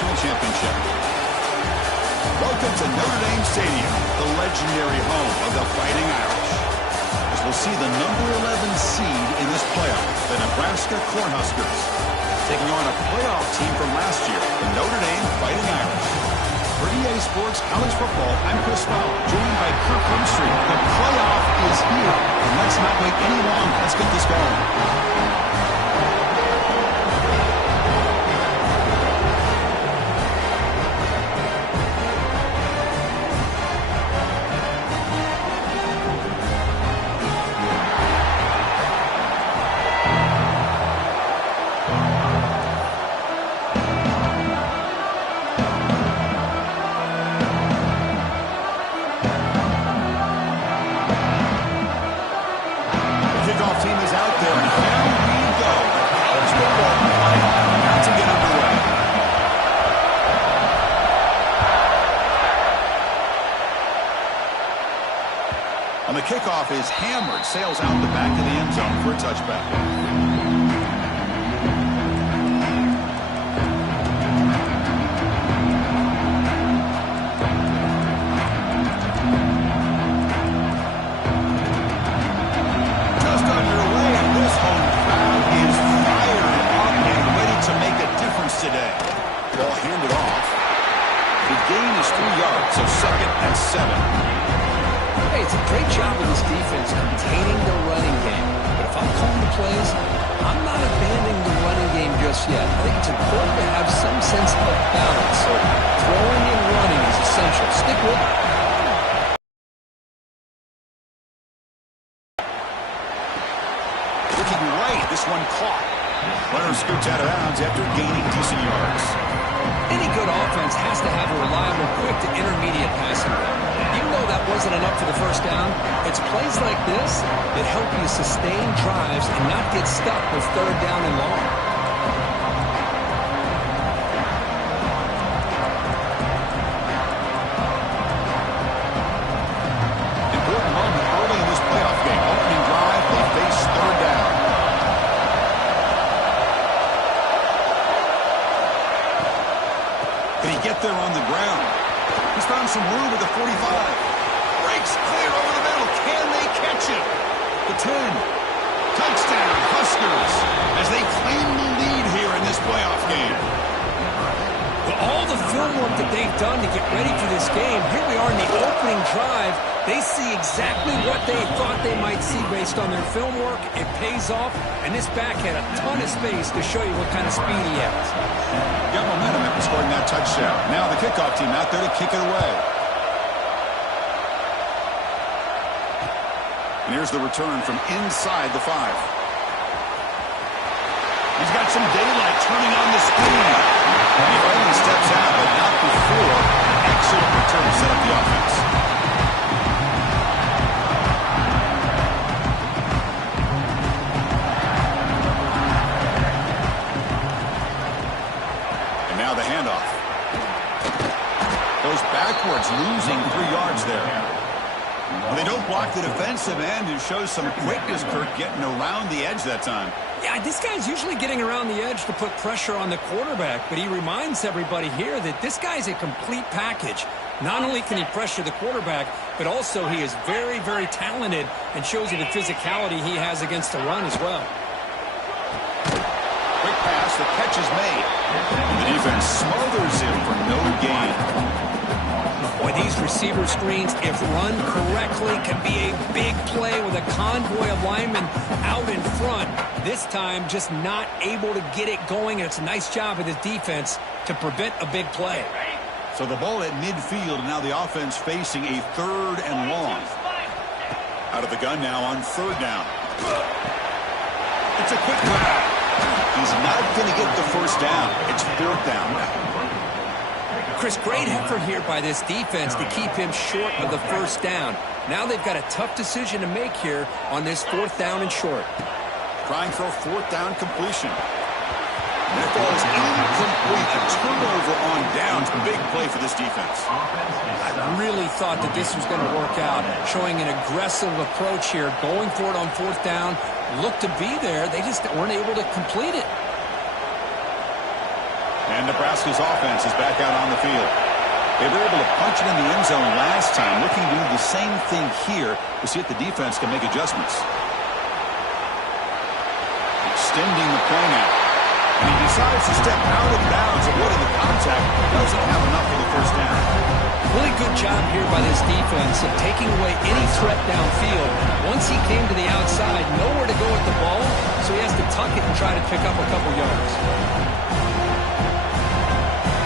national championship. Welcome to Notre Dame Stadium, the legendary home of the Fighting Irish. As we'll see the number 11 seed in this playoff, the Nebraska Cornhuskers, taking on a playoff team from last year, the Notre Dame Fighting Irish. For EA Sports College Football, I'm Chris Fowler, joined by Kirk Hemstreet. The playoff is here, and let's not wait any longer. Let's get this going. Team is out there, and here we go. College football play about to get underway. On the kickoff is hammered, sails out the back of the end zone for a touchback. Today. Ball handed off. The gain is 3 yards, so 2nd and 7. Hey, it's a great job of this defense containing the running game. But if I'm calling the plays, I'm not abandoning the running game just yet. I think it's important to have some sense of balance. So throwing and running is essential. Stick with it. Looking right, this one caught. Runner scoots out of bounds after gaining decent yards. Any good offense has to have a reliable, quick to intermediate passing game. Even though that wasn't enough for the first down, it's plays like this that help you sustain drives and not get stuck with 3rd down and long. Important moment early in this playoff game. Opening drive, they face 3rd down. Can he get there on the ground? He's found some room at the 45. Breaks clear over the middle. Can they catch him? The 10. Touchdown, Huskers, as they claim the lead here in this playoff game. Well, all the film work that they've done to get ready for this game, here we are in the opening drive. They see exactly what they thought they might see based on their film work. It pays off, and this back had a ton of space to show you what kind of speed he has. Got momentum after scoring that touchdown. Now the kickoff team out there to kick it away. And here's the return from inside the 5. He's got some daylight turning on the speed. And he finally steps out, but not before an excellent return to set up the offense. Now the handoff. Goes backwards, losing 3 yards there. Well, they don't block the defensive end, who shows some quickness, Kirk, getting around the edge that time. Yeah, this guy's usually getting around the edge to put pressure on the quarterback, but he reminds everybody here that this guy's a complete package. Not only can he pressure the quarterback, but also he is very, very talented and shows you the physicality he has against the run as well. Quick pass, the catch is made. And the defense smothers him for no gain. Boy, these receiver screens, if run correctly, can be a big play with a convoy of linemen out in front. This time, just not able to get it going, and it's a nice job of the defense to prevent a big play. So the ball at midfield, and now the offense facing a 3rd and long. Out of the gun now on 3rd down. It's a quick grab. He's not going to get the first down. It's 4th down now. Chris, great effort here by this defense to keep him short of the first down. Now they've got a tough decision to make here on this 4th down and short. Trying for a 4th down completion. And it falls incomplete. A turnover on downs. Big play for this defense. I really thought that this was going to work out, showing an aggressive approach here, going for it on 4th down. Looked to be there. They just weren't able to complete it. And And Nebraska's offense is back out on the field. They were able to punch it in the end zone last time. Looking to do the same thing here to see if the defense can make adjustments. Extending the play now. And he decides to step out of bounds, avoiding the contact. Doesn't have enough for the first down. Really good job here by this defense of taking away any threat downfield. Once he came to the outside, nowhere to go with the ball, so he has to tuck it and try to pick up a couple yards.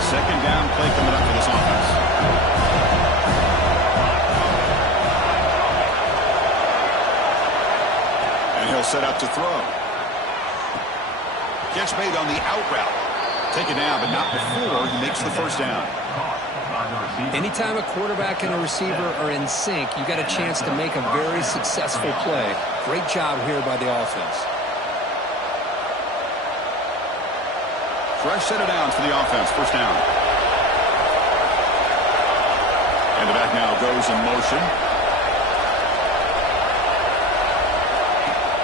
Second down play coming up for this offense. And he'll set up to throw. Catch made on the out route. Taken down, but not before he makes the first down. Anytime a quarterback and a receiver are in sync, you got a chance to make a very successful play. Great job here by the offense. Fresh set of downs for the offense. First down. And the back now goes in motion.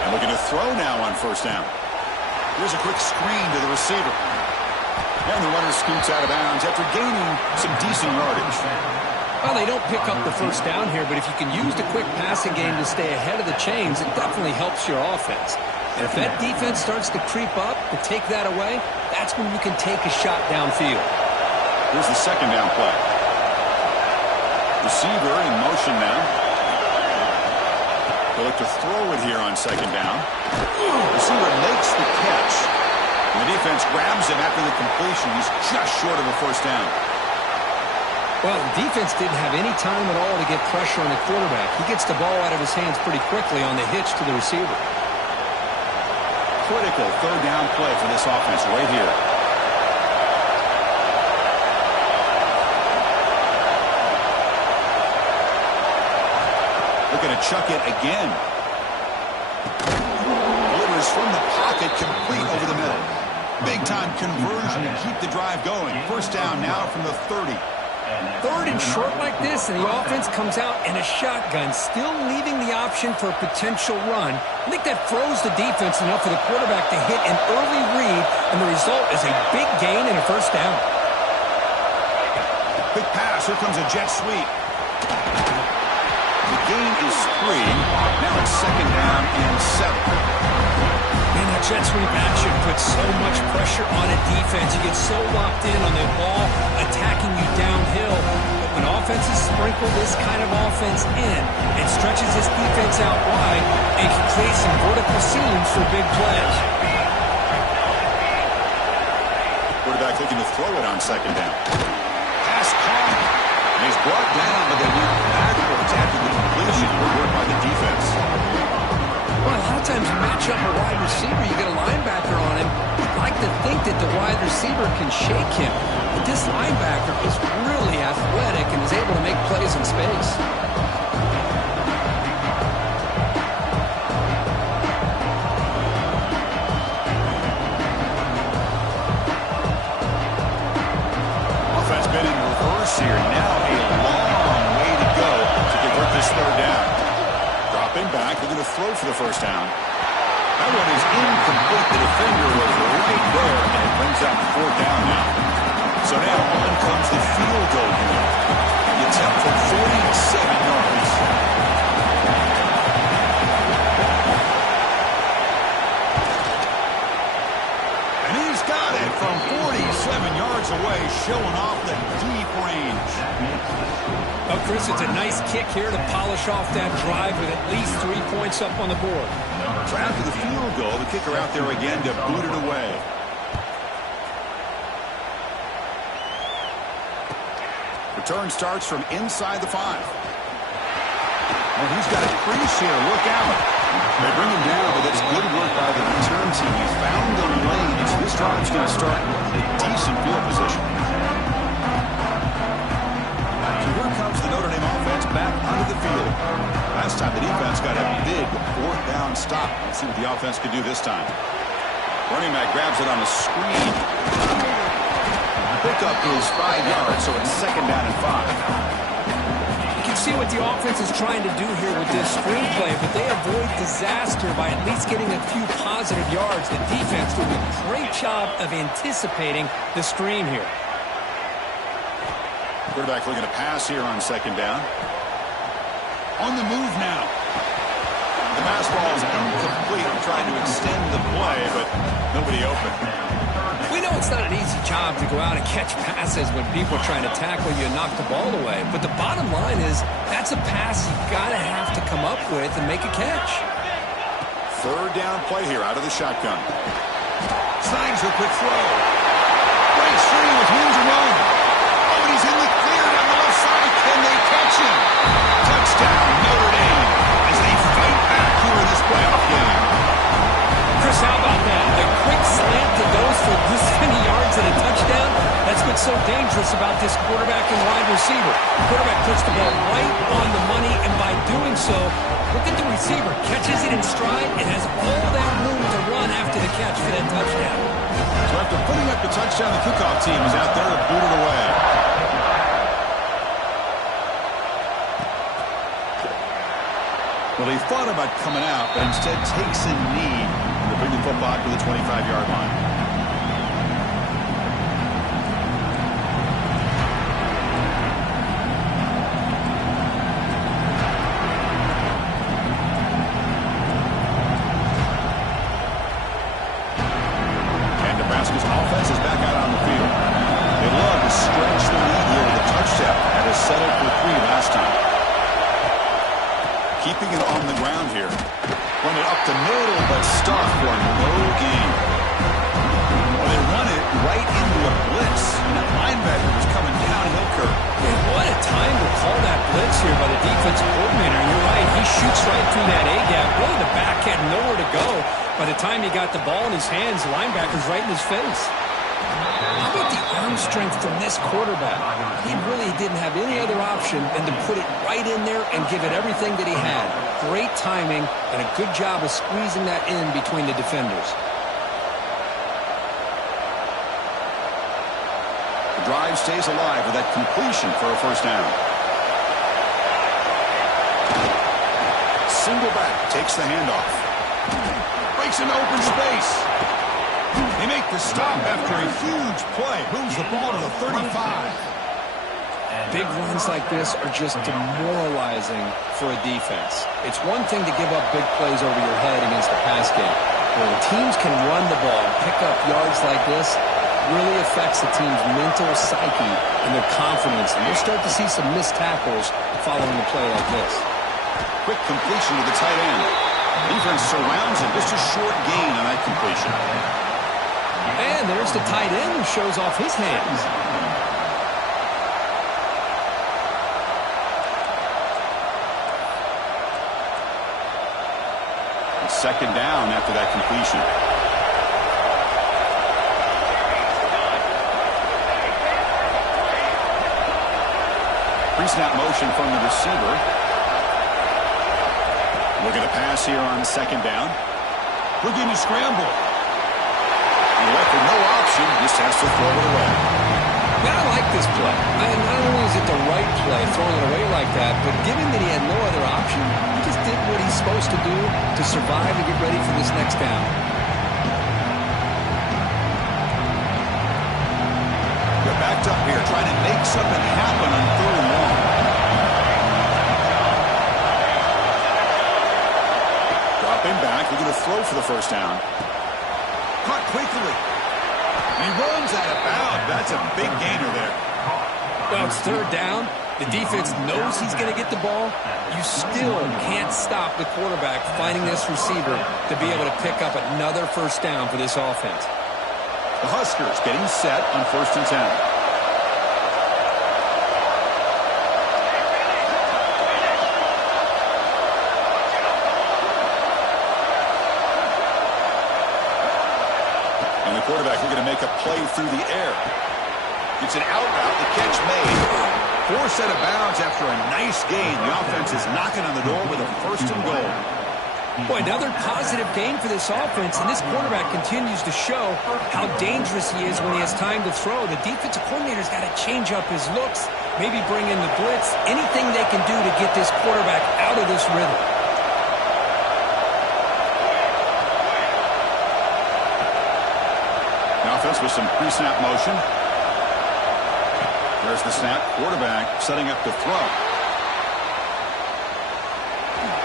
And looking to throw now on first down. Here's a quick screen to the receiver. And the runner scoots out of bounds after gaining some decent yardage. Well, they don't pick up the first down here, but if you can use the quick passing game to stay ahead of the chains, it definitely helps your offense. And if that defense starts to creep up to take that away, that's when you can take a shot downfield. Here's the second down play. Receiver in motion now. They'll look to throw it here on second down. Receiver makes the catch. And the defense grabs him after the completion. He's just short of a first down. Well, the defense didn't have any time at all to get pressure on the quarterback. He gets the ball out of his hands pretty quickly on the hitch to the receiver. Critical third down play for this offense right here. Looking to chuck it again. Delivers from the pocket, complete over the middle. Big-time conversion to keep the drive going. First down now from the 30. Third and short like this, and the offense comes out in a shotgun, still leaving the option for a potential run. I think that throws the defense enough for the quarterback to hit an early read, and the result is a big gain and a first down. Quick pass. Here comes a jet sweep. The gain is 3. Now it's second down and 7. Man, that jet sweep action puts so much pressure on a defense. You get so locked in on the ball attacking you downhill. But when offenses sprinkle this kind of offense in, it stretches this defense out wide and can create some vertical seams for big plays. Quarterback looking to throw it on second down. Pass caught. And he's brought down, but they went backwards after the completion. Good work by the defense. Well, a lot of times you match up a wide receiver, you get a linebacker on him. You'd like to think that the wide receiver can shake him. But this linebacker is really athletic and is able to make plays in space. Offense been in reverse here. Now a long way to go to convert this third down. Dropping back, they're going to throw for the first down. That one is incomplete. The defender was right there, and it brings up fourth down now. So now on comes the field goal unit. The attempt from 47 yards. And he's got it from 47 yards away, showing off the deep range. Oh, Chris, it's a nice kick here to polish off that drive with at least 3 points up on the board. So after the field goal, the kicker out there again to boot it away. Return starts from inside the 5. Well, he's got a crease here. Look out. They bring him down, but that's good work by the return team. He found the lane, so this drive's going to start in a decent field position. So here comes the Notre Dame offense back onto the field. Last time the defense got a big fourth down stop. Let's see what the offense can do this time. Running back grabs it on the screen. Pickup is 5 yards, so it's second down and 5. You can see what what the offense is trying to do here with this screenplay, but they avoid disaster by at least getting a few positive yards. The defense doing a great job of anticipating the screen here. Quarterback looking to pass here on second down. On the move now. The pass ball is incomplete. Trying to extend the play, but nobody open. We know it's not an easy job to go out and catch passes when people are trying to tackle you and knock the ball away. But the bottom line is that's a pass you got to have to come up with and make a catch. Third down play here out of the shotgun. Signs a quick throw. Breaks free with room to run. Oh, and he's in the clear down the left side. Can they catch him? Touchdown, Notre Dame, as they fight back here in this playoff game. Chris, how about that? The quick slant that goes for this many yards and a touchdown, that's what's so dangerous about this quarterback and wide receiver. The quarterback puts the ball right on the money, and by doing so, look at the receiver. Catches it in stride and has all that room to run after the catch for that touchdown. So after putting up the touchdown, the kickoff team is out there to boot it away. Well, he thought about coming out, but instead takes a knee to bring the football to the 25-yard line. And Nebraska's offense is back out on the field. They love to stretch the lead here with a touchdown and has settled for 3 last time. Keeping it on the ground here. Run it up the middle, but stopped for no gain. Well, they run it right into a blitz. And that linebacker was coming downhill curve. Man, what a time to call that blitz here by the defensive coordinator. You're right, he shoots right through that A-gap. Really, the back had nowhere to go. By the time he got the ball in his hands, the linebacker's right in his face. How about the arm strength from this quarterback? He really didn't have any other option than to put it right in there and give it everything that he had. Great timing and a good job of squeezing that in between the defenders. The drive stays alive with that completion for a first down. Single back takes the handoff. Breaks into open space. They make the stop after a huge play. Moves the ball to the 35. Big runs like this are just demoralizing for a defense. It's one thing to give up big plays over your head against the pass game. But when teams can run the ball and pick up yards like this, it really affects the team's mental psyche and their confidence. And we'll start to see some missed tackles following a play like this. Quick completion to the tight end. Defense surrounds him. Just a short gain on that completion. And there's the tight end who shows off his hands. Second down after that completion. Pre-snap motion from the receiver. Looking to pass here on second down. Looking to scramble. And left with no option, just has to throw it away. Man, I like this play. Not only is it the right play, throwing it away like that, but given that he had no other option, he just did what he's supposed to do to survive and get ready for this next down. They're backed up here, trying to make something happen on 3rd and long. Dropping back, looking to throw for the first down. Caught quickly. He runs out of bounds. That's a big gainer there. Well, it's 3rd down. The defense knows he's going to get the ball. You still can't stop the quarterback finding this receiver to be able to pick up another first down for this offense. The Huskers getting set on 1st and 10. And the quarterback looking to make a play through the air. It's an out route, the catch made. 4 set of bounds after a nice gain. The offense is knocking on the door with a 1st and goal. Boy, another positive game for this offense, and this quarterback continues to show how dangerous he is when he has time to throw. The defensive coordinator's got to change up his looks maybe bring in the blitz, anything they can do to get this quarterback out of this rhythm. The offense with some pre-snap motion. There's the snap. Quarterback setting up to throw.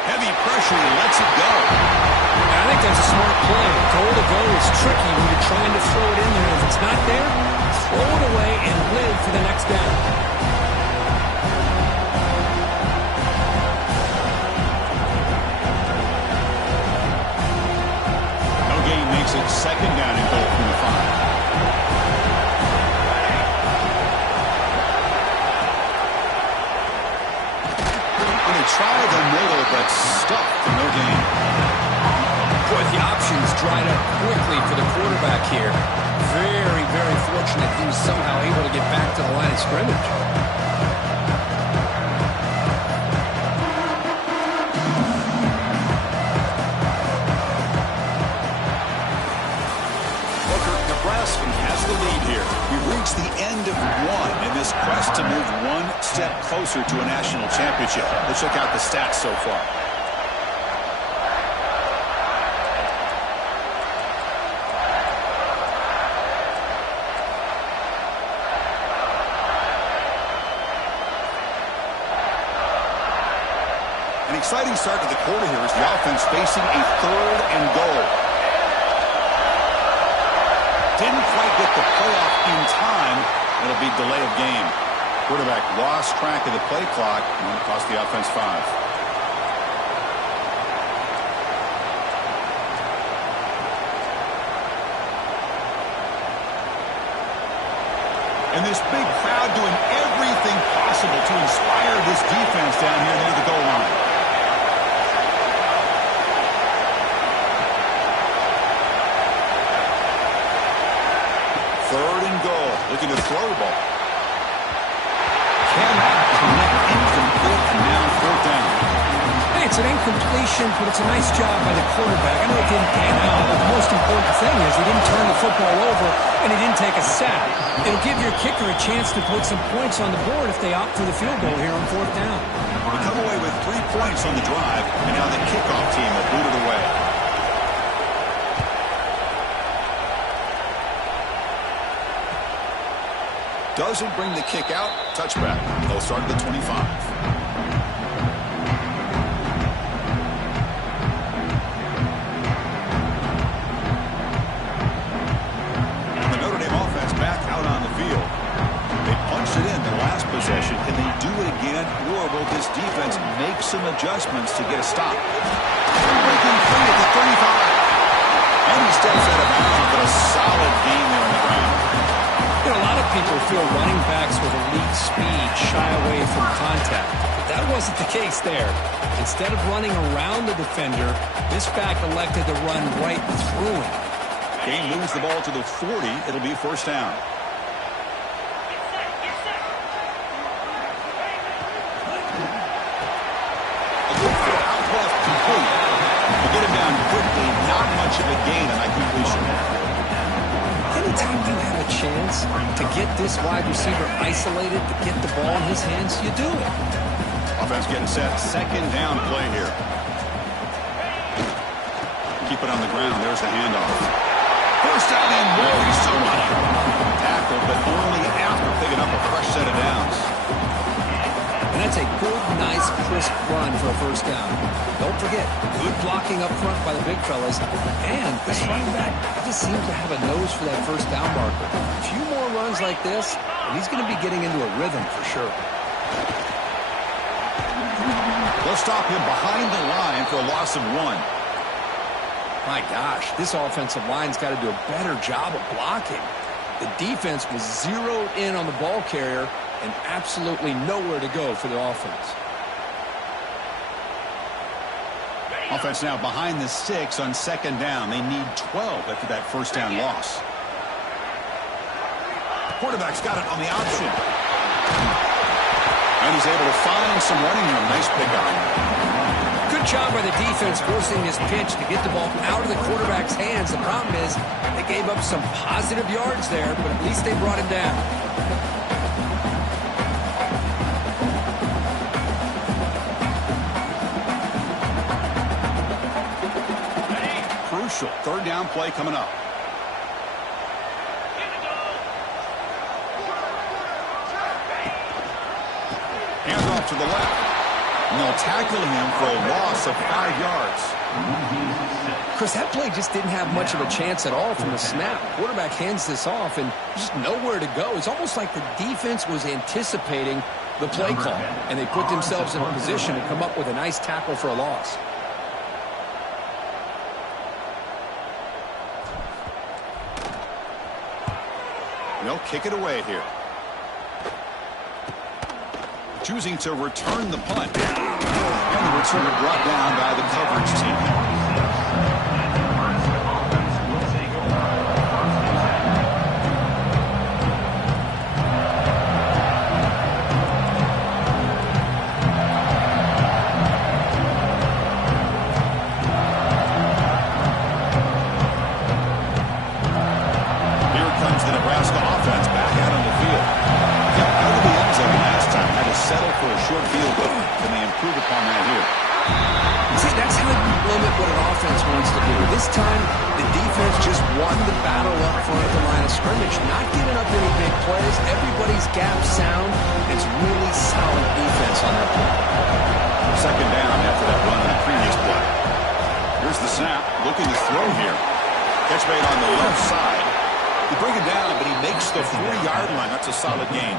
Heavy pressure. He lets it go. I think that's a smart play. Goal to go is tricky when you're trying to throw it in there. If it's not there, throw it away and live for the next down. No gain makes it second down and goal from the 5. Tried the middle, but stuck. No gain. Boy, the options dried up quickly for the quarterback here. Very, very fortunate he was somehow able to get back to the line of scrimmage. Nebraska has the lead here. We've reached the end of one in this quest to move one step closer to a national championship. Let's check out the stats so far. An exciting start to the quarter here as the offense facing a 3rd and goal. Didn't quite get the playoff in time. It'll be delay of game. Quarterback lost track of the play clock, and it cost the offense 5. And this big crowd doing everything possible to inspire this defense down here near the goal line. Looking to throw the ball. Cannot connect, incomplete, and now 4th down. Hey, it's an incompletion, but it's a nice job by the quarterback. I know it didn't pan out, but the most important thing is he didn't turn the football over and he didn't take a sack. It'll give your kicker a chance to put some points on the board if they opt for the field goal here on 4th down. We come away with 3 points on the drive, and now the kickoff team will boot it away. Doesn't bring the kick out. Touchback. They'll start at the 25. The Notre Dame offense back out on the field. They punched it in the last possession. Can they do it again, or will this defense make some adjustments to get a stop? Breaking free at the 35. And he steps out of bounds, but a solid gain there on the ground. You know, a lot of people feel running backs with elite speed shy away from contact. But that wasn't the case there. Instead of running around the defender, this back elected to run right through him. Game moves the ball to the 40. It'll be 1st down. A good throw out left, complete. To get him down quickly, not much of a gain on that completion. Anytime you have a chance to get this wide receiver isolated, to get the ball in his hands, you do it. Offense getting set. 2nd down play here. Keep it on the ground. There's the handoff. 1st down and more. He's so money. Tackle, but only after picking up a fresh set of downs. And that's a good, nice, crisp run for a 1st down. Don't forget, good blocking up front by the big fellas. And this running back just seems to have a nose for that 1st down marker. A few more runs like this, and he's going to be getting into a rhythm for sure. They'll stop him behind the line for a loss of 1. My gosh, this offensive line's got to do a better job of blocking. The defense was zeroed in on the ball carrier and absolutely nowhere to go for the offense. Offense now behind the 6 on 2nd down. They need 12 after that 1st down loss. Quarterback's got it on the option. And he's able to find some running room. Nice pickup. Good job by the defense forcing this pitch to get the ball out of the quarterback's hands. The problem is they gave up some positive yards there, but at least they brought him down. crucial. Third down play coming up. Hands off to the left. And they'll tackle him for a loss of 5 yards. Chris, that play just didn't have much of a chance at all from the snap. Quarterback hands this off and just nowhere to go. It's almost like the defense was anticipating the play call, and they put themselves in a position to come up with a nice tackle for a loss. They'll kick it away here. Choosing to return the punt. And the return brought down by the coverage team. Here comes the Nebraska offense back out on the field. Got out of the end zone last time. Had to settle for a short field goal. Can they improve upon that here? See, that's how you limit what an offense wants to do. This time, the defense just won the battle up front at the line of scrimmage, not giving up any big plays. Everybody's gap sound. It's really solid defense on that play. Second down after that run in the previous play. Here's the snap. Looking to throw here. Catch made on the left side. They bring it down, but he makes the 40-yard line. That's a solid gain.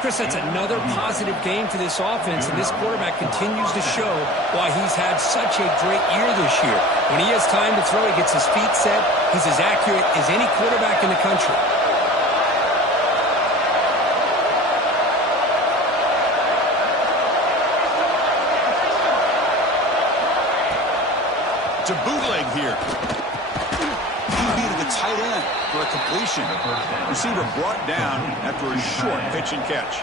Chris, that's another positive game for this offense, and this quarterback continues to show why he's had such a great year this year. When he has time to throw, he gets his feet set. He's as accurate as any quarterback in the country. To bootleg here. DB to the tight end for a completion. Receiver brought down after a short pitch and catch.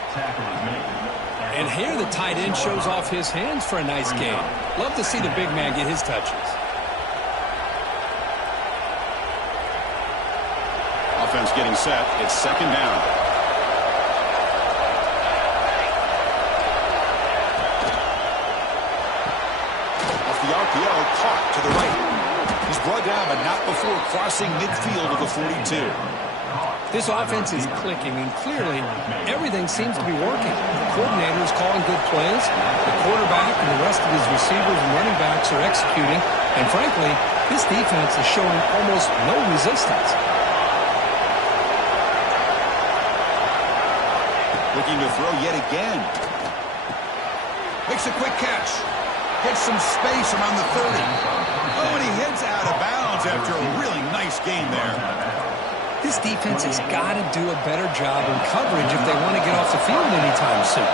And here the tight end shows off his hands for a nice game. Love to see the big man get his touches. Offense getting set. It's second down. The RPO caught to the right. He's brought down, but not before crossing midfield of the 42. This offense is clicking, and clearly everything seems to be working. The coordinator is calling good plays. The quarterback and the rest of his receivers and running backs are executing. And frankly, this defense is showing almost no resistance. Looking to throw yet again. Makes a quick catch. Gets some space around the 30. Oh, and he heads out of bounds after a really nice game there. This defense has got to do a better job in coverage if they want to get off the field anytime soon.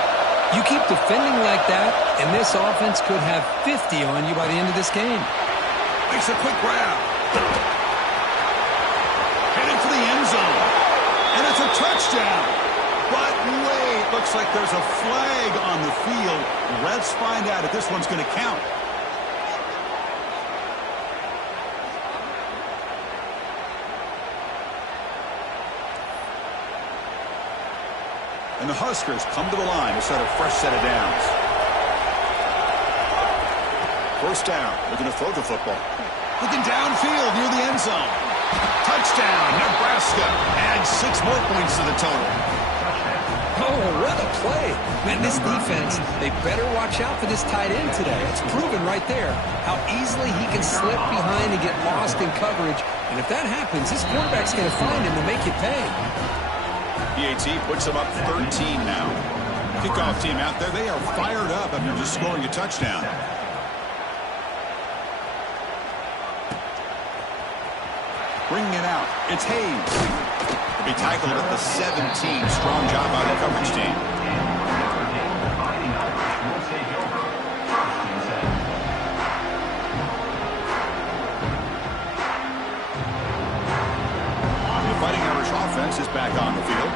You keep defending like that, and this offense could have 50 on you by the end of this game. Makes a quick grab. Headed for the end zone. And it's a touchdown. But wait, looks like there's a flag on the field. Let's find out if this one's going to count. And the Huskers come to the line to set a fresh set of downs. First down, looking to throw the football. Looking downfield near the end zone. Touchdown, Nebraska. Adds 6 more points to the total. Oh, what a play. Man, this defense, they better watch out for this tight end today. It's proven right there how easily he can slip behind and get lost in coverage. And if that happens, this quarterback's going to find him and make you pay. PAT puts him up 13 now. Kickoff team out there, they are fired up after just scoring a touchdown. Bringing it out, it's Hayes. To be tackled at the 17. Strong job by the coverage team. The Fighting Irish offense is back on the field.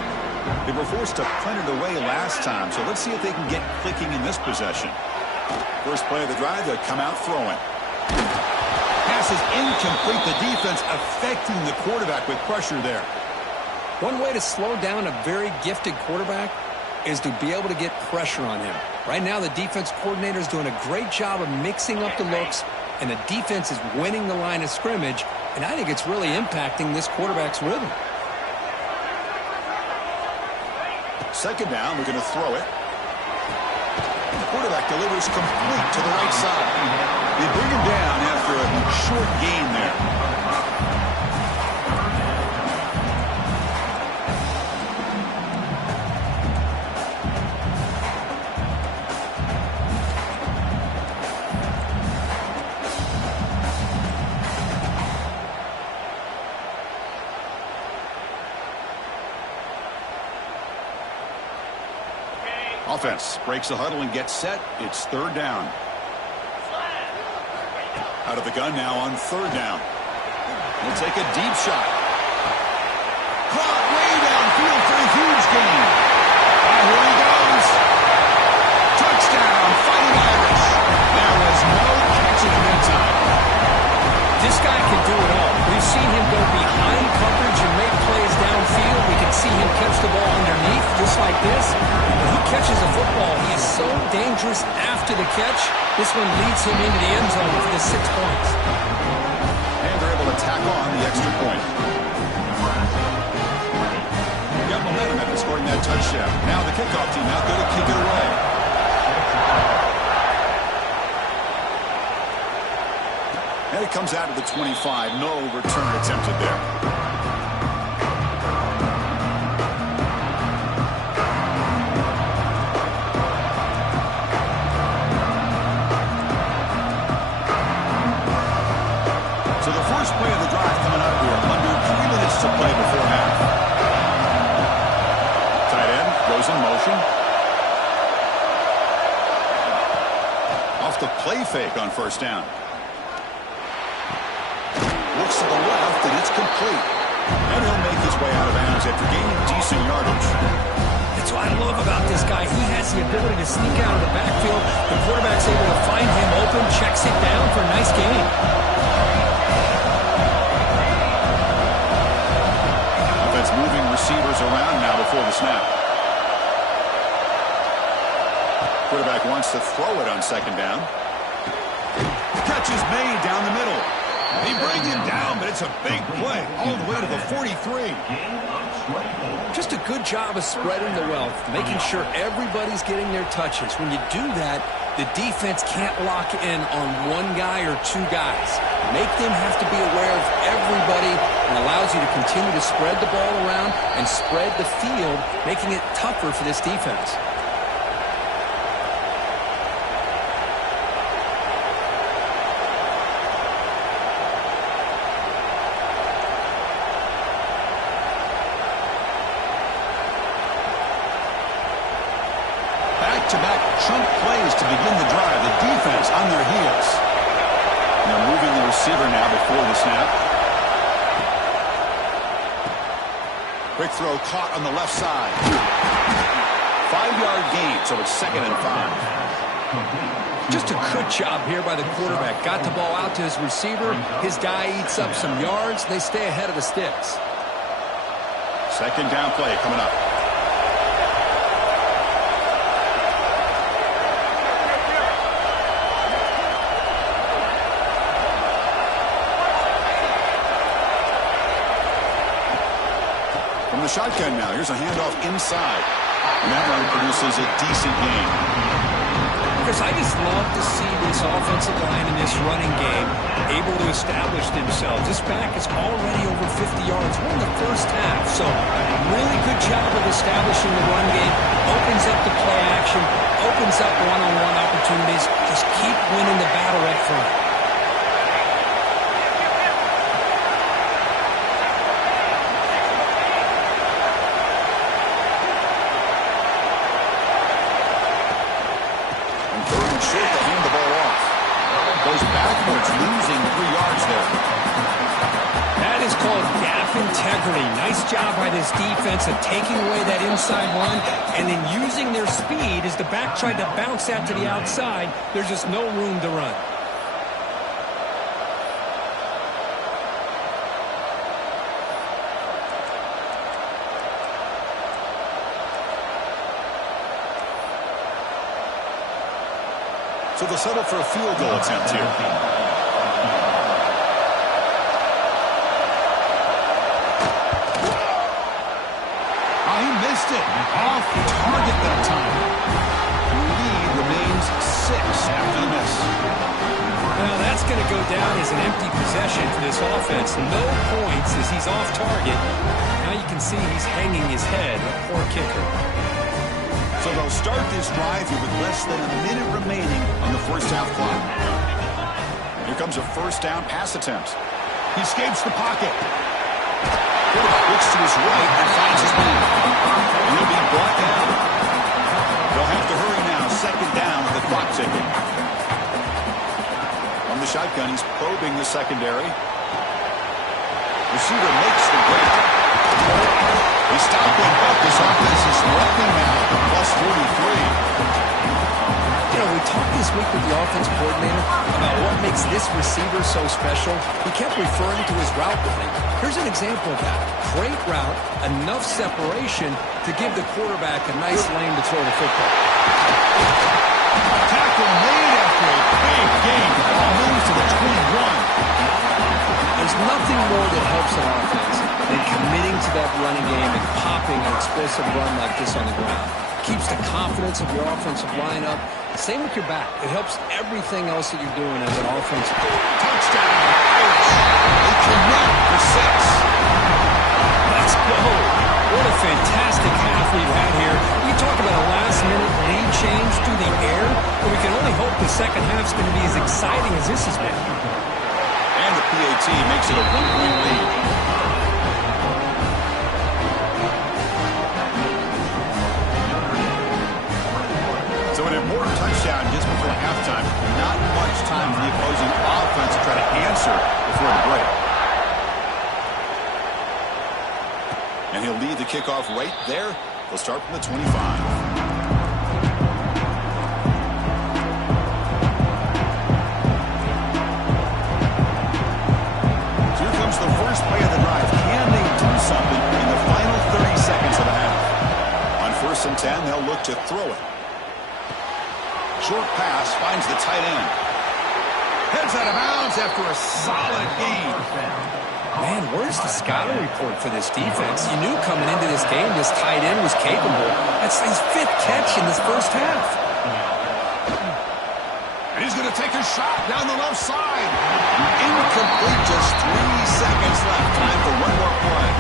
They were forced to punt it away last time, so let's see if they can get clicking in this possession. First play of the drive, they come out throwing. Pass is incomplete. The defense affecting the quarterback with pressure there. One way to slow down a very gifted quarterback is to be able to get pressure on him. Right now, the defense coordinator is doing a great job of mixing up the looks and the defense is winning the line of scrimmage, and I think it's really impacting this quarterback's rhythm. Second down, they're going to throw it. The quarterback delivers complete to the right side. They bring him down after a short gain there. Offense breaks the huddle and gets set. It's third down. Out of the gun now on third down. We'll take a deep shot. Caught way downfield for a huge gain. And here he goes. Touchdown, Fighting Irish. There was no catching him in time. This guy can do it all. We've seen him go behind coverage and make plays downfield. We can see him catch the ball underneath just like this. When he catches a football, he is so dangerous after the catch. This one leads him into the end zone for the 6 points. And they're able to tack on the extra point. Got momentum after scoring that touchdown. Now the kickoff team out there to kick it away. And it comes out of the 25. No return attempted there. So the first play of the drive coming up here. Under 3 minutes to play before half. Tight end goes in motion. Off the play fake on first down. Looks to the left, and it's complete. And he'll make his way out of bounds after gaining decent yardage. That's what I love about this guy. He has the ability to sneak out of the backfield. The quarterback's able to find him open, checks it down for a nice gain. Offense moving receivers around now before the snap. Quarterback wants to throw it on second down. Catch is made down the middle. He brings him down, but it's a big play all the way to the 43. Just a good job of spreading the wealth, making sure everybody's getting their touches. When you do that, the defense can't lock in on one guy or two guys. Make them have to be aware of everybody and allows you to continue to spread the ball around and spread the field, making it tougher for this defense. Back-to-back chunk plays to begin the drive. The defense on their heels. They're moving the receiver now before the snap. Quick throw caught on the left side. 5-yard gain, so it's 2nd and 5. Just a good job here by the quarterback. Got the ball out to his receiver. His guy eats up some yards. They stay ahead of the sticks. Second down play coming up. The shotgun now. Here's a handoff inside. And that one produces a decent gain. Because I just love to see this offensive line in this running game able to establish themselves. This back is already over 50 yards. We're in the first half. So really good job of establishing the run game. Opens up the play action. Opens up one-on-one opportunities. Just keep winning the battle up front. Losing 3 yards there. That is called gap integrity. Nice job by this defense of taking away that inside run and then using their speed as the back tried to bounce that to the outside. There's just no room to run. So they'll settle for a field goal attempt here. missed it. Off target that time. The lead remains 6 after the miss. Well, that's going to go down as an empty possession for this offense. No points as he's off target. Now you can see he's hanging his head. A poor kicker. So they'll start this drive here with less than a minute remaining on the first half clock. Here comes a first down pass attempt. He escapes the pocket. Quarterback looks to his right and finds his man. And he'll be brought down. They'll have to hurry now. Second down with the clock ticking. From the shotgun, he's probing the secondary. Receiver makes the grab. They stop him, but this offense is threatening now at plus 43. You know, we talked this week with the offense coordinator about what makes this receiver so special. He kept referring to his route running. Here's an example of that. Great route, enough separation to give the quarterback a nice lane to throw the football. Tackle made after a big gain. Ball moves to the 21. There's nothing more that helps an offense than committing to that running game and popping an explosive run like this on the ground. Keeps the confidence of your offensive lineup. Same with your back. It helps everything else that you're doing as an offense. Touchdown, Irish. They connect for 6. Let's go. What a fantastic half we've had here. We talk about a last-minute lead change through the air, but we can only hope the second half's going to be as exciting as this has been. And the PAT makes it a 1-point lead. So an important touchdown just before halftime. Not much time for the opposing offense to try to answer before the break. And he'll lead the kickoff right there. They'll start from the 25. So here comes the first play of the drive. Can they do something in the final 30 seconds of the half? On 1st and 10, they'll look to throw it. Short pass finds the tight end. Heads out of bounds after a solid gain. Man, where's the scouting report for this defense? You knew coming into this game this tight end was capable. That's his 5th catch in this first half. And he's going to take a shot down the left side. Incomplete, just 3 seconds left. Time for one more play.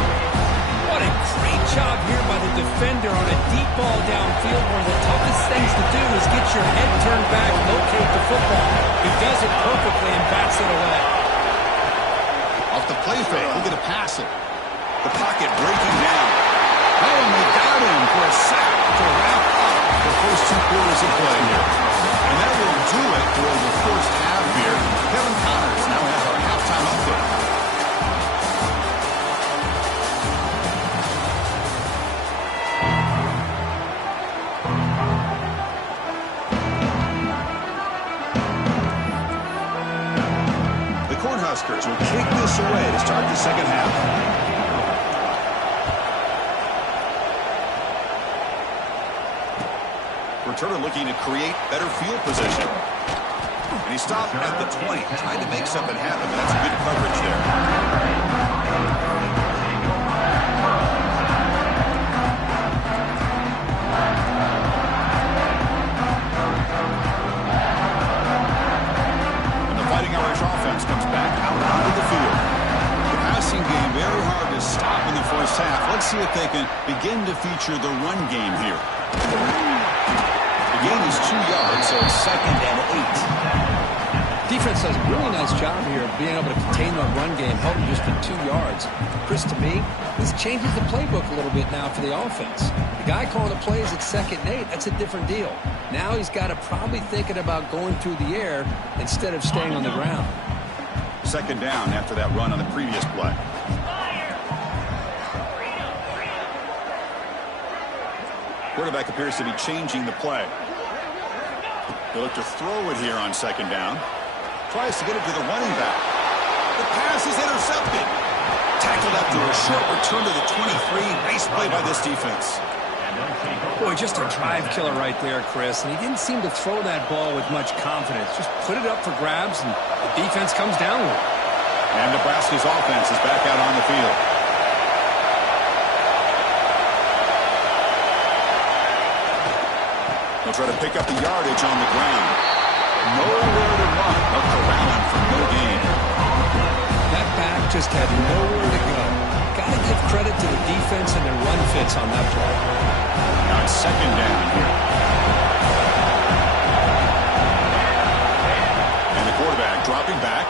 What a great job here by the defender on a deep ball downfield. One of the toughest things to do is get your head turned back, locate the football. He does it perfectly and bats it away. Off the play fake, we're going to pass it. The pocket breaking down. Oh, and they got him for a sack to wrap up the first 2 quarters of play here. And that will do it for the first half here. Kevin Connors now has our halftime update. Cornhuskers will kick this away to start the second half. Returner looking to create better field position. And he stopped at the 20, trying to make something happen, but that's good coverage there. Offense comes back out onto the field. The passing game very hard to stop in the first half. Let's see if they can begin to feature the run game here. The gain is 2 yards, so it's 2nd and 8. Defense does a really nice job here of being able to contain the run game, helping just for 2 yards. Chris, to me, this changes the playbook a little bit now for the offense. The guy calling the plays at 2nd and 8, that's a different deal. Now he's got to probably thinking about going through the air instead of staying on the ground. 2nd down after that run on the previous play. Quarterback appears to be changing the play. They look to throw it here on 2nd down. Tries to get it to the running back. The pass is intercepted. Tackled after a short return to the 23. Nice play by this defense. Boy, just a drive killer right there, Chris. And he didn't seem to throw that ball with much confidence. Just put it up for grabs, and the defense comes down with it. And Nebraska's offense is back out on the field. They'll try to pick up the yardage on the ground. Nowhere to run. They'll corral him for no gain. That back just had nowhere to go. Got to give credit to the defense and their run fits on that play. Now it's second down here. And the quarterback dropping back.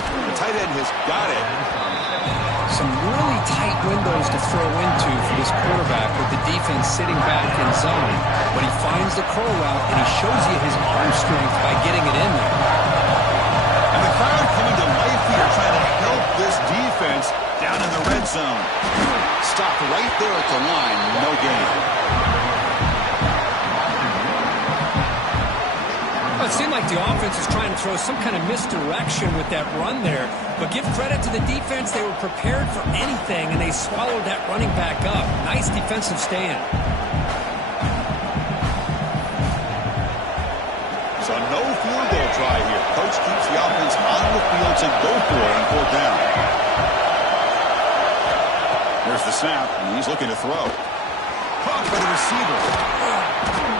The tight end has got it. Some really tight windows to throw into for this quarterback with the defense sitting back in zone. But he finds the curl route, and he shows you his arm strength by getting it in there. And the crowd coming to life here, trying to help this defense down in the red zone. Stopped right there at the line, no gain. Well, it seemed like the offense is trying to throw some kind of misdirection with that run there. But give credit to the defense. They were prepared for anything, and they swallowed that running back up. Nice defensive stand. So no field goal try here. Coach keeps the offense on the field to go for it on fourth down. There's the snap, and he's looking to throw. Caught by the receiver.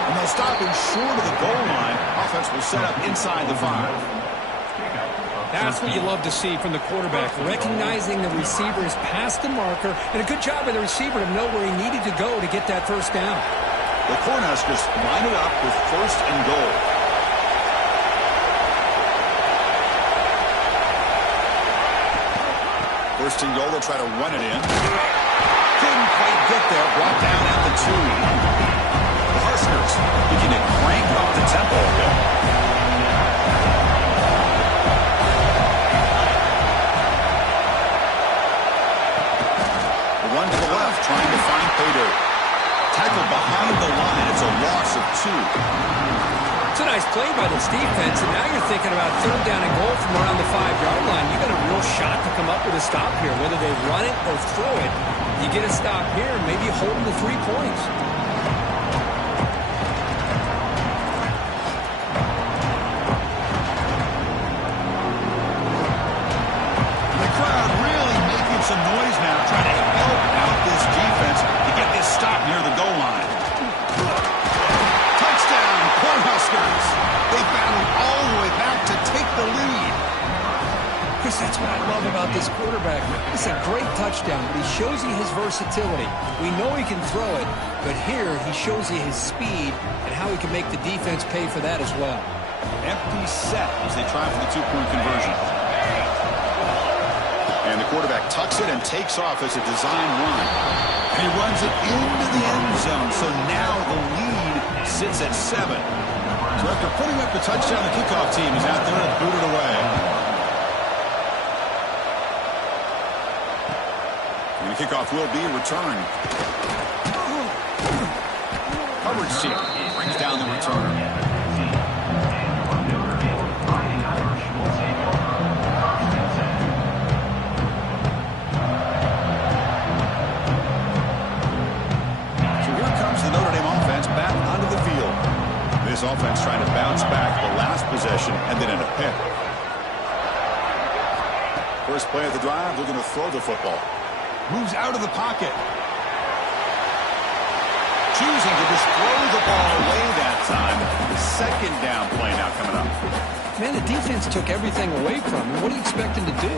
And they'll stop him short of the goal line. Offense will set up inside the 5. That's what you love to see from the quarterback, recognizing the receiver is past the marker, and a good job by the receiver to know where he needed to go to get that first down. The Cornhuskers line it up with first and goal. First and goal, they'll try to run it in. Couldn't quite get there, brought down at the 2. The Huskers looking to crank up the tempo a bit. Run to the left, trying to find pay dirt. Tackle behind the line. It's a loss of 2. It's a nice play by this defense, and now you're thinking about third down and goal from around the 5-yard line. You got a real shot to come up with a stop here, whether they run it or throw it. You get a stop here, maybe hold them to 3 points. The crowd really making some noise now, trying to help out this defense to get this stop near the goal line. Touchdown, Cornhuskers. They battled all the way back to take the lead. Chris, that's what I love about this quarterback. It's a great touchdown, but he shows you his versatility. We know he can throw it, but here he shows you his speed and how he can make the defense pay for that as well. Empty set as they try for the 2-point conversion. And the quarterback tucks it and takes off as a design run. And he runs it into the end zone, so now the lead sits at 7. So after putting up the touchdown, the kickoff team is out there to boot it away. And the kickoff will be returned. Coverage team brings down the return. This offense trying to bounce back the last possession and then in a pick. First play of the drive, looking to throw the football. Moves out of the pocket. Choosing to just throw the ball away that time. The second down play now coming up. Man, the defense took everything away from him. What do you expect him to do?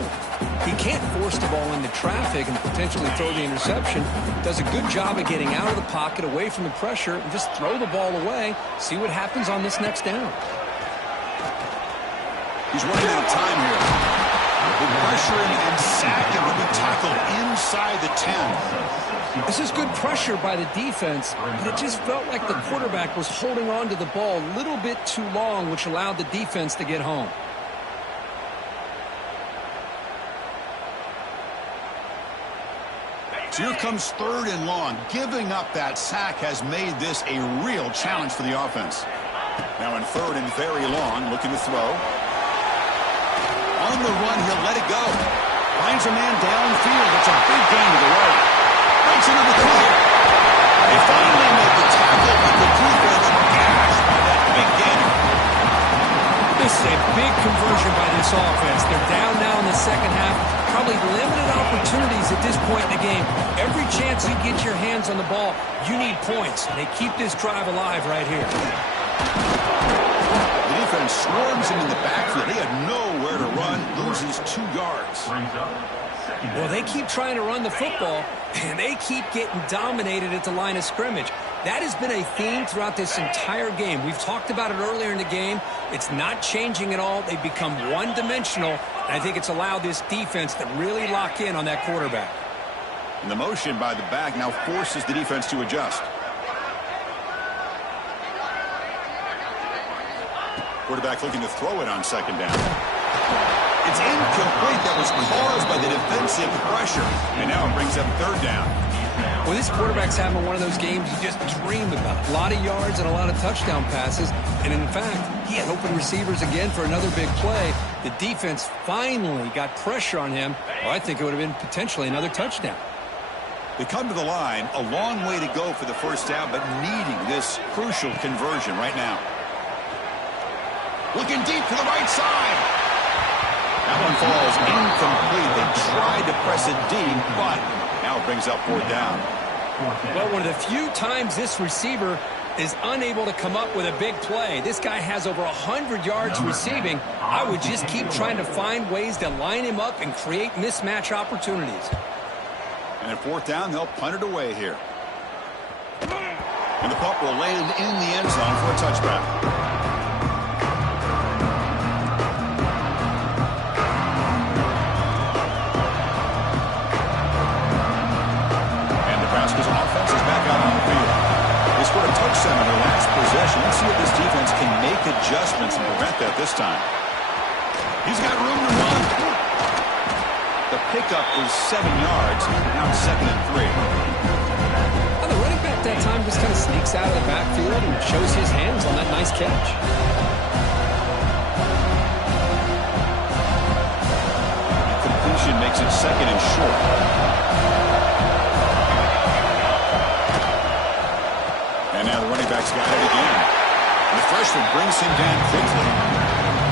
He can't force the ball into traffic and potentially throw the interception. Does a good job of getting out of the pocket, away from the pressure, and just throw the ball away. See what happens on this next down. He's running out of time here. Pressuring and sacking will be tackled inside the 10. This is good pressure by the defense, but it just felt like the quarterback was holding on to the ball a little bit too long, which allowed the defense to get home. So here comes third and long. Giving up that sack has made this a real challenge for the offense. Now in third and very long, looking to throw. On the run, he'll let it go. Finds a man downfield. It's a big gain to the right. Breaks into the clear. They finally make the tackle, but the defense gashed by that big gain. This is a big conversion by this offense. They're down now in the second half, probably limited opportunities at this point in the game. Every chance you get your hands on the ball, you need points. They keep this drive alive right here. The defense swarms him in the backfield. He had nowhere to run, loses 2 yards. Well, they keep trying to run the football, and they keep getting dominated at the line of scrimmage. That has been a theme throughout this entire game. We've talked about it earlier in the game. It's not changing at all. They've become one-dimensional, and I think it's allowed this defense to really lock in on that quarterback. And the motion by the back now forces the defense to adjust. Quarterback looking to throw it on second down. It's incomplete. That was caused by the defensive pressure. And now it brings up third down. Well, this quarterback's having one of those games you just dream about. A lot of yards and a lot of touchdown passes. And in fact, he had open receivers again for another big play. The defense finally got pressure on him, or I think it would have been potentially another touchdown. They come to the line, a long way to go for the first down, but needing this crucial conversion right now. Looking deep to the right side. That one falls incomplete. They tried to press it deep, but now it brings up fourth down. Well, one of the few times this receiver is unable to come up with a big play. This guy has over 100 yards receiving. I would just keep trying to find ways to line him up and create mismatch opportunities. And at fourth down, they'll punt it away here. And the punt will land in the end zone for a touchback. Nebraska's offense is back out on the field. They scored a touchdown on their last possession. Let's see if this defense can make adjustments and prevent that this time. He's got room to run. The pickup is 7 yards. Now it's 2nd and 3. Well, the running back that time just kind of sneaks out of the backfield and shows his hands on that nice catch. Completion makes it 2nd and short. And now the running back's got it again. And the freshman brings him down quickly.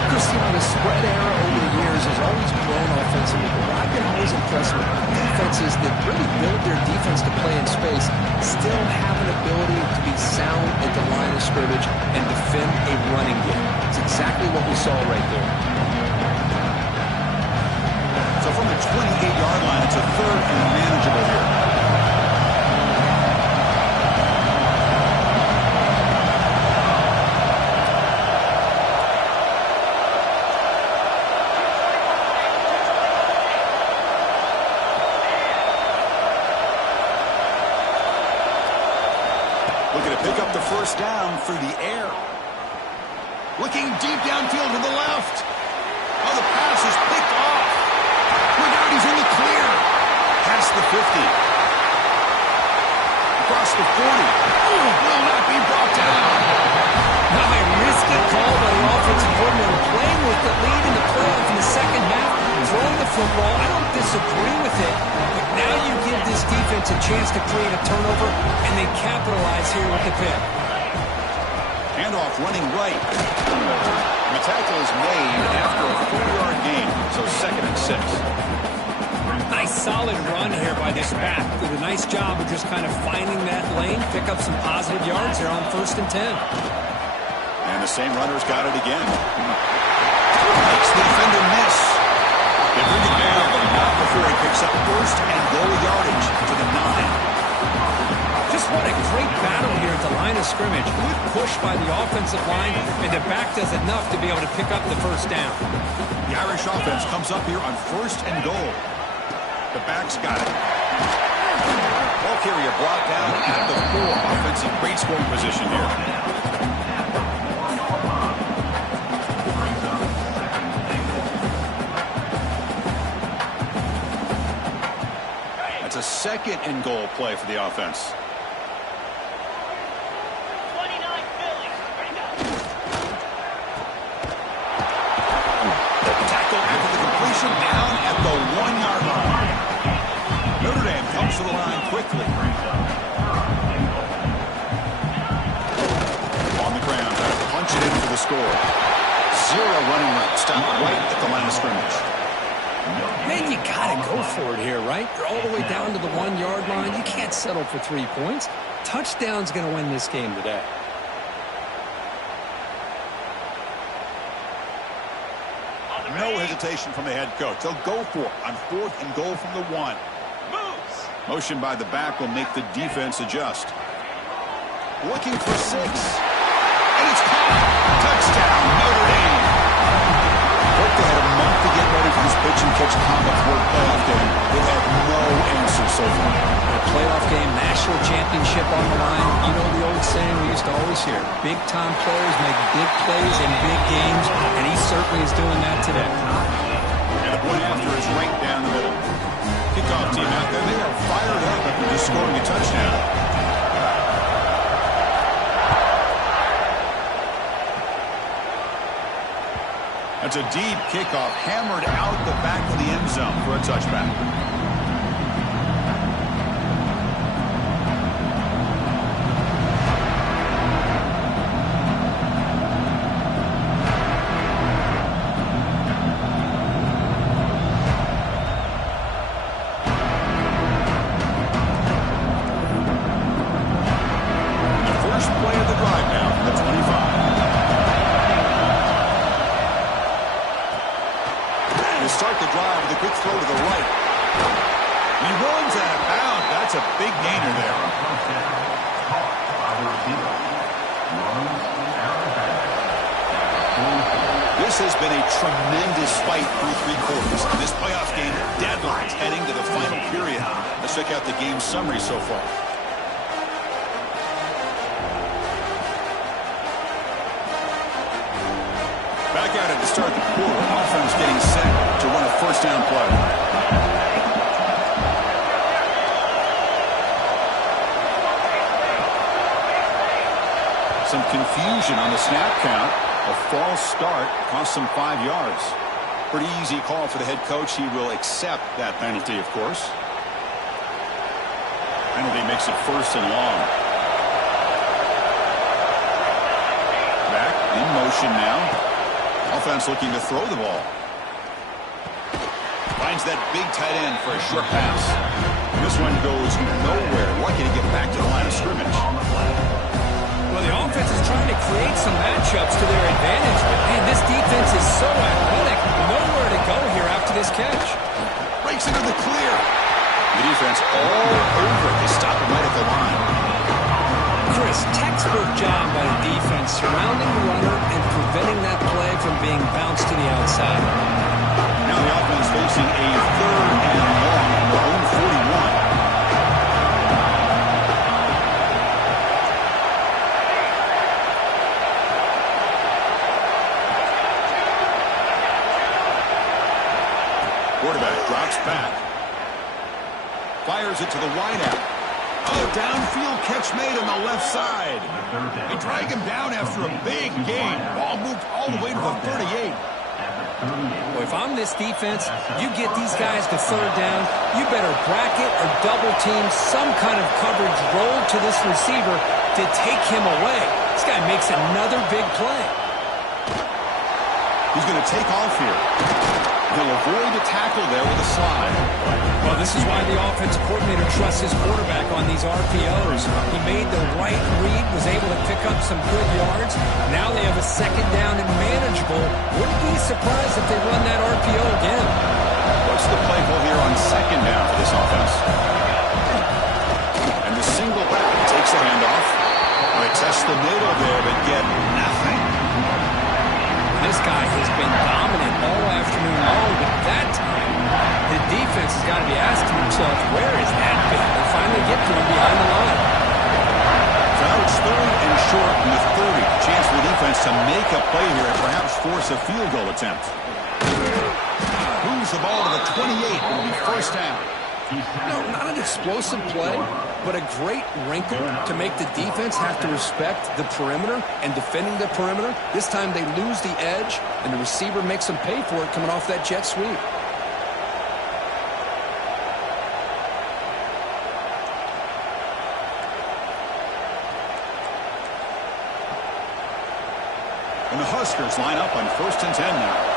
Christian, the spread era over the years has always grown offensively, but I've been always impressed with defenses that really build their defense to play in space, still have an ability to be sound at the line of scrimmage and defend a running game. It's exactly what we saw right there. So from the 28-yard line, it's a 3rd and manageable here. Pick up the first down through the air. Looking deep downfield to the left. Oh, the pass is picked off. Look out, he's in the clear. Past the 50. Across the 40. Oh, will not be brought down. Now a risky call by the offensive coordinator, playing with the lead in the playoff in the second half, throwing the football. I don't disagree with it, but now you give this defense a chance to create a turnover, and they capitalize here with the pick. Handoff running right. And the tackle is made after a 4-yard gain, so 2nd and 6. Nice solid run here by this back. Did a nice job of just kind of finding that lane, pick up some positive yards here on 1st and 10. And the same runner's got it again. Makes the defender miss. They bring it down, but not before he picks up 1st and goal yardage to the 9. Just what a great battle here at the line of scrimmage. Good push by the offensive line, and the back does enough to be able to pick up the first down. The Irish offense comes up here on 1st and goal. The back's got it. Ball carrier brought down at the 4. Offensive great scoring position here. That's a 2nd and goal play for the offense. Tackle after the completion down at the 1-yard line. Notre Dame comes to the line quickly. On the ground, punch it in for the score. 0 running route, stopped right at the line of scrimmage. Man, you got to go for it here, right? You're all the way down to the 1-yard line. You can't settle for 3 points. Touchdown's going to win this game today. No hesitation from the head coach. They'll go for it on 4th and goal from the 1. Motion by the back will make the defense adjust. Looking for 6. And it's caught. Touchdown, Notre Dame. Hope they had a month to get ready for this pitch and catch combo for a playoff game. They have no answer so far. A playoff game, national championship on the line. You know the old saying we used to always hear. Big-time players make big plays in big games, and he certainly is doing that today. And the point after is right down the middle. Kickoff team out there, they are fired up after just scoring a touchdown. That's a deep kickoff, hammered out the back of the end zone for a touchback. This has been a tremendous fight through 3 quarters. This playoff game deadlocked heading to the final period. Let's check out the game summary so far. Back at it to start the quarter. Offense getting set to run a first down play. Some confusion on the snap count. A false start cost him 5 yards. Pretty easy call for the head coach. He will accept that penalty, of course. Penalty makes it 1st and long. Back in motion now. Offense looking to throw the ball. Finds that big tight end for a short pass. This one goes nowhere. Lucky to get back to the line of scrimmage. Well, the offense is trying to create some matchups to their advantage, but man, this defense is so athletic. Nowhere to go here after this catch. Breaks into the clear. The defense all over it. They stop him right at the line. Chris, textbook job by the defense surrounding the runner and preventing that play from being bounced to the outside. Now the offense facing a 3rd and long on their own 41. Quarterback drops back. Fires it to the wideout. Oh, downfield catch made on the left side. They drag him down after a big gain. Ball moved all the way to the 38. Well, if I'm this defense, you get these guys to 3rd down, you better bracket or double team some kind of coverage roll to this receiver to take him away. This guy makes another big play. He's going to take off here. He'll avoid the tackle there with a slide. Well, this is why the offensive coordinator trusts his quarterback on these RPOs. He made the right read, was able to pick up some good yards. Now they have a 2nd down and manageable. Wouldn't be surprised if they run that RPO again. What's the play call here on 2nd down for this offense? And the single back takes a handoff. They test the middle there, but get nothing. This guy has been dominant all afternoon long, but that time, the defense has got to be asking themselves, where is that been? They finally get to him behind the line. So now it's 3rd and short from the 30. Chance for the defense to make a play here and perhaps force a field goal attempt. Moves the ball to the 28. It'll be 1st down. No, not an explosive play, but a great wrinkle to make the defense have to respect the perimeter and defending the perimeter. This time they lose the edge, and the receiver makes them pay for it coming off that jet sweep. And the Huskers line up on 1st and 10 now.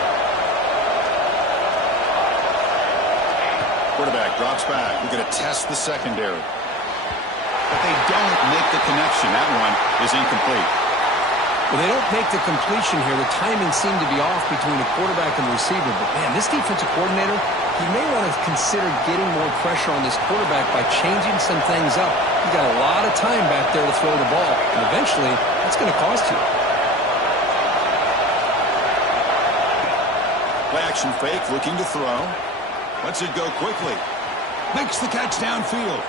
Quarterback drops back. We're going to test the secondary. But they don't make the connection. That one is incomplete. Well, they don't make the completion here. The timing seemed to be off between the quarterback and the receiver. But, man, this defensive coordinator, he may want to consider getting more pressure on this quarterback by changing some things up. He's got a lot of time back there to throw the ball. And eventually, that's going to cost you. Play action fake, looking to throw. Lets it go quickly. Makes the catch downfield.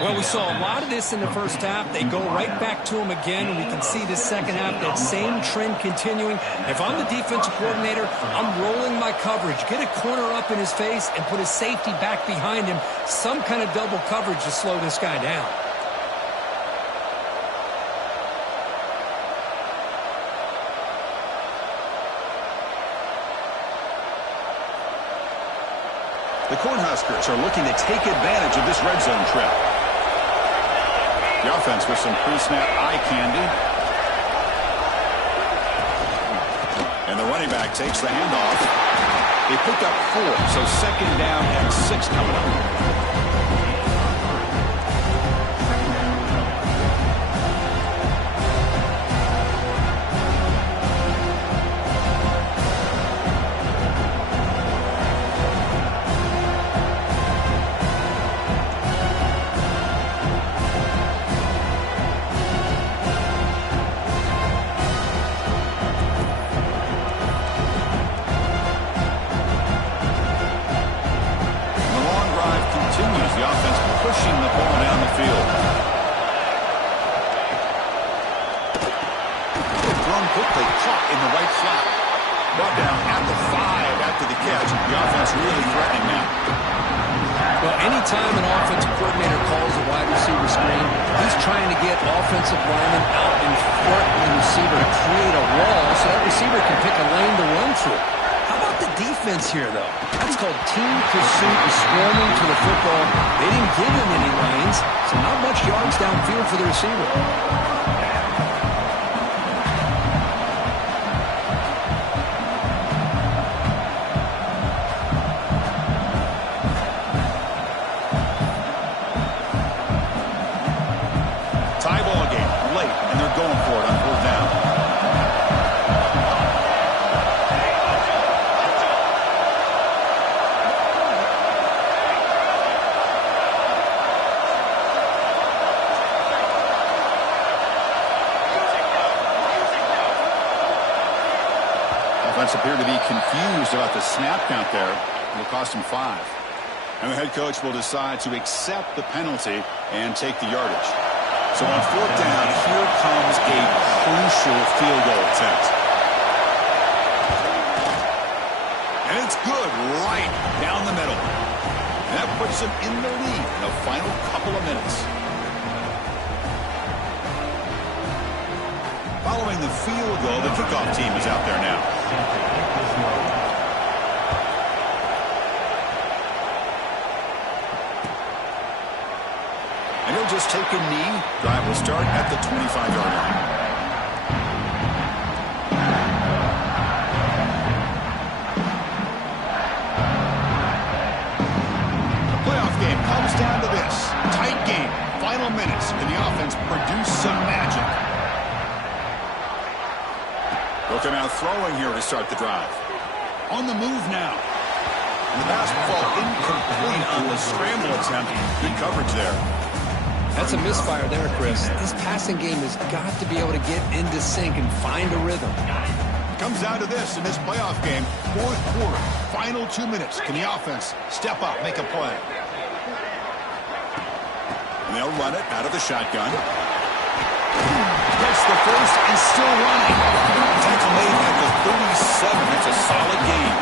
Well, we saw a lot of this in the first half. They go right back to him again, and we can see this second half, that same trend continuing. If I'm the defensive coordinator, I'm rolling my coverage. Get a corner up in his face and put his safety back behind him. Some kind of double coverage to slow this guy down. The Cornhuskers are looking to take advantage of this red zone trip. The offense with some pre-snap eye candy. And the running back takes the handoff. They picked up 4, so second down and 6 coming up. Anytime an offensive coordinator calls a wide receiver screen, he's trying to get offensive linemen out in front of the receiver to create a wall so that receiver can pick a lane to run through. How about the defense here, though? That's called team pursuit and swarming to the football. They didn't give him any lanes, so not much yards downfield for the receiver. Appear to be confused about the snap count there. It'll cost him 5. And the head coach will decide to accept the penalty and take the yardage. So on 4th down, here comes a crucial field goal attempt. And it's good right down the middle. And that puts him in the lead in the final couple of minutes. Following the field goal, the kickoff team is out there now. And he'll just take a knee. Drive will start at the 25-yard line. The playoff game comes down to this. Tight game. Final minutes. Can the offense produce some magic? Looking out throwing here to start the drive. On the move now. And the pass will fall incomplete on the scramble attempt. Good coverage there. That's a misfire there, Chris. This passing game has got to be able to get into sync and find a rhythm. It comes down to this in this playoff game. 4th quarter, final 2 minutes. Can the offense step up, make a play? And they'll run it out of the shotgun. Gets the first and still running. Tackle made at the 37. That's a solid game.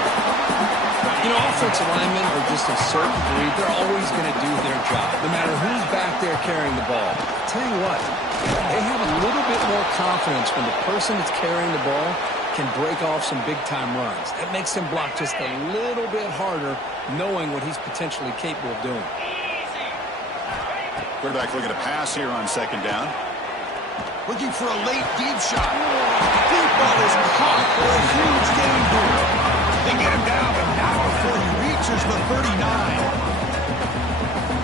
You know, offensive linemen are just a certain breed. They're always going to do their job, no matter who's back there carrying the ball. I'll tell you what, they have a little bit more confidence when the person that's carrying the ball can break off some big-time runs. That makes him block just a little bit harder, knowing what he's potentially capable of doing. Quarterback looking to pass here on 2nd down. Looking for a late deep shot. Deep ball is caught for a huge gain here. They get him down, and now before he reaches the 39.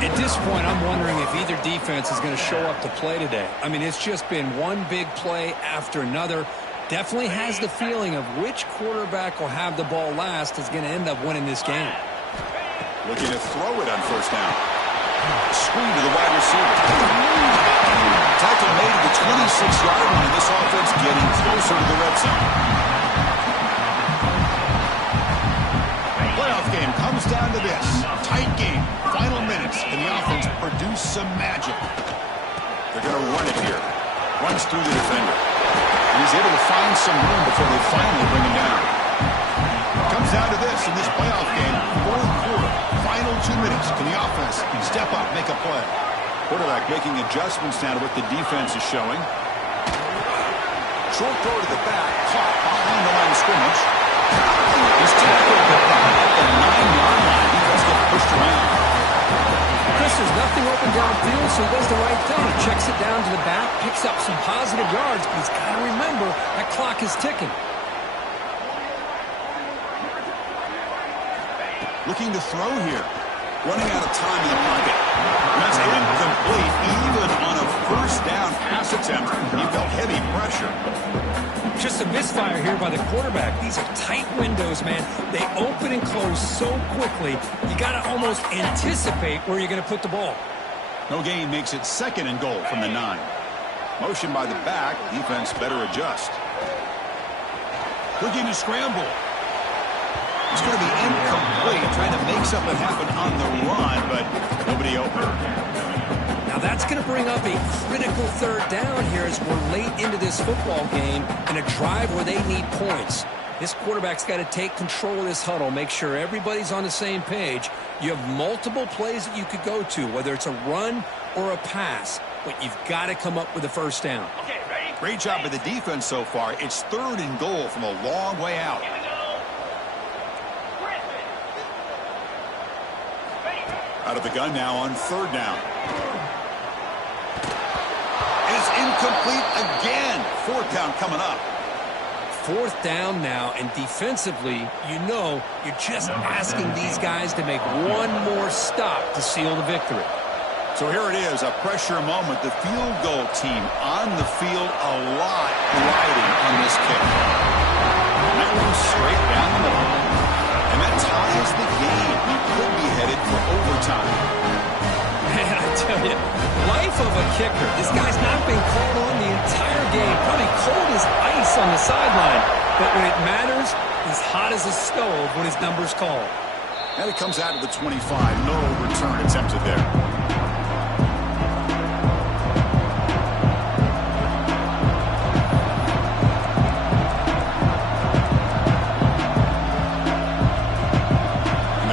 At this point, I'm wondering if either defense is going to show up to play today. I mean, it's just been one big play after another. Definitely has the feeling of which quarterback will have the ball last is going to end up winning this game. Looking to throw it on first down. Screen to the wide receiver. Tackle made at the 26-yard line. This offense getting closer to the red zone. Playoff game comes down to this. Tight game. Final minutes. And the offense produced some magic. They're going to run it here. Runs through the defender. He's able to find some room before they finally bring him down. Comes down to this in this playoff game. Fourth quarter. Final 2 minutes. Can the offense step up, make a play? Quarterback making adjustments now to what the defense is showing. Short throw to the back. Caught behind the line of scrimmage. He's tackled at the 9-yard line. Defense gets pushed around. Chris, there's nothing open downfield, so he does the right thing. He checks it down to the back, picks up some positive yards, but he's got to remember that clock is ticking. Looking to throw here. Running out of time in the pocket. That's incomplete. Even on a first down pass attempt, he felt heavy pressure. Just a misfire here by the quarterback. These are tight windows, man. They open and close so quickly, you got to almost anticipate where you're going to put the ball. No gain makes it 2nd and goal from the 9. Motion by the back. Defense better adjust. Looking to scramble. It's going to be incomplete, trying to make something happen on the run, but nobody open. Now that's going to bring up a critical 3rd down here as we're late into this football game in a drive where they need points. This quarterback's got to take control of this huddle, make sure everybody's on the same page. You have multiple plays that you could go to, whether it's a run or a pass, but you've got to come up with a first down. Okay, ready? Great job by the defense so far. It's 3rd and goal from a long way out. Out of the gun now on 3rd down. It's incomplete again. 4th down coming up. 4th down now, and defensively, you know, you're just asking these guys to make one more stop to seal the victory. So here it is, a pressure moment. The field goal team on the field, a lot riding on this kick. And that one's straight down the middle. And that ties the game. We could be headed for overtime. Man, I tell you, life of a kicker. This guy's not been called on the entire game. Probably cold as ice on the sideline. But when it matters, he's hot as a stove when his number's called. And it comes out of the 25. No return attempted there.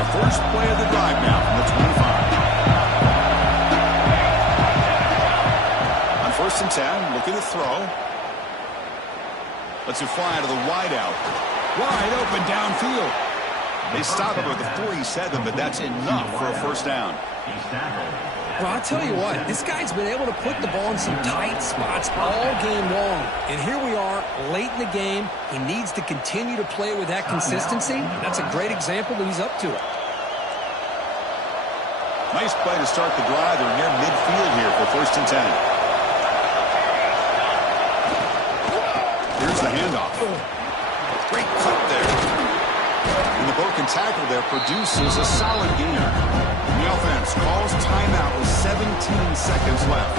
First play of the drive now from the 25. On 1st and 10, looking to throw. Lets it fly to the wideout. Wide open downfield. They stop him at the 47, but that's enough for a first down. Well, I'll tell you what, this guy's been able to put the ball in some tight spots all game long. And here we are, late in the game. He needs to continue to play with that consistency. That's a great example that he's up to it. Nice play to start the drive. They're near midfield here for 1st and 10. Here's the handoff. Great cut there. And the broken tackle there produces a solid gain. The offense calls timeout with 17 seconds left.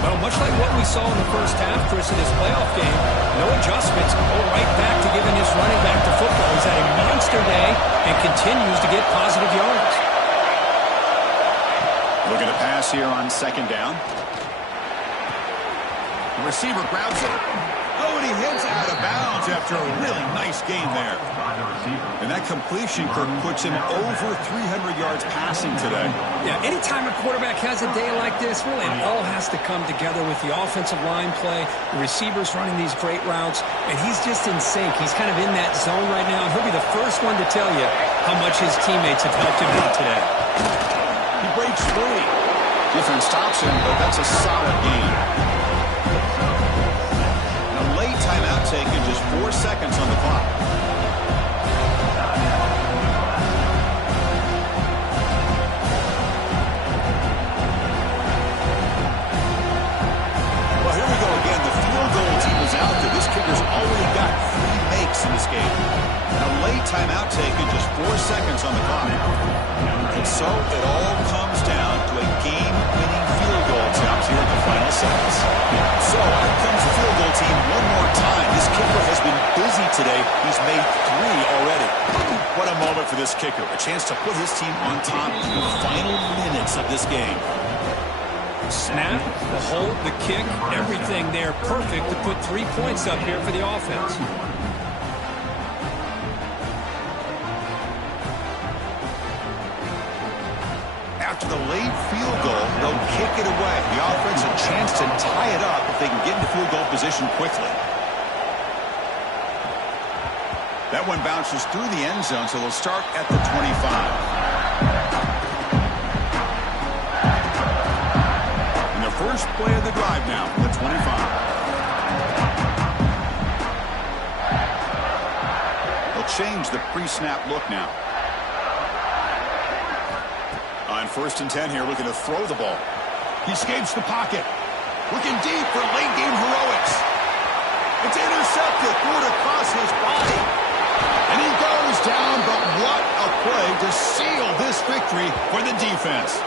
Well, much like what we saw in the first half, Chris, in this playoff game, no adjustments. Go right back to giving this running back to football. He's had a monster day and continues to get positive yards. Looking to pass here on 2nd down. The receiver grabs it. Oh, and he hits out of bounds after a really nice game there. And that completion, Kirk, puts him over 300 yards passing today. Yeah, anytime a quarterback has a day like this, really it all has to come together with the offensive line play, the receivers running these great routes, and he's just in sync. He's kind of in that zone right now, and he'll be the first one to tell you how much his teammates have helped him out today. He breaks free. Defense stops him, but that's a solid gain. And a late timeout taken, just 4 seconds on the clock. 4 seconds on the clock. And so it all comes down to a game-winning field goal attempt here in the final seconds. So here comes the field goal team one more time. This kicker has been busy today. He's made 3 already. What a moment for this kicker. A chance to put his team on top in the final minutes of this game. Snap, the hold, the kick, everything there perfect to put 3 points up here for the offense. After the late field goal, they'll kick it away. The offense a chance to tie it up if they can get into field goal position quickly. That one bounces through the end zone, so they'll start at the 25. And the first play of the drive now from the 25. They'll change the pre-snap look now. On 1st and 10 here, looking to throw the ball. He escapes the pocket. Looking deep for late-game heroics. It's intercepted. Threw it across his body. And he goes down, but what a play to seal this victory for the defense.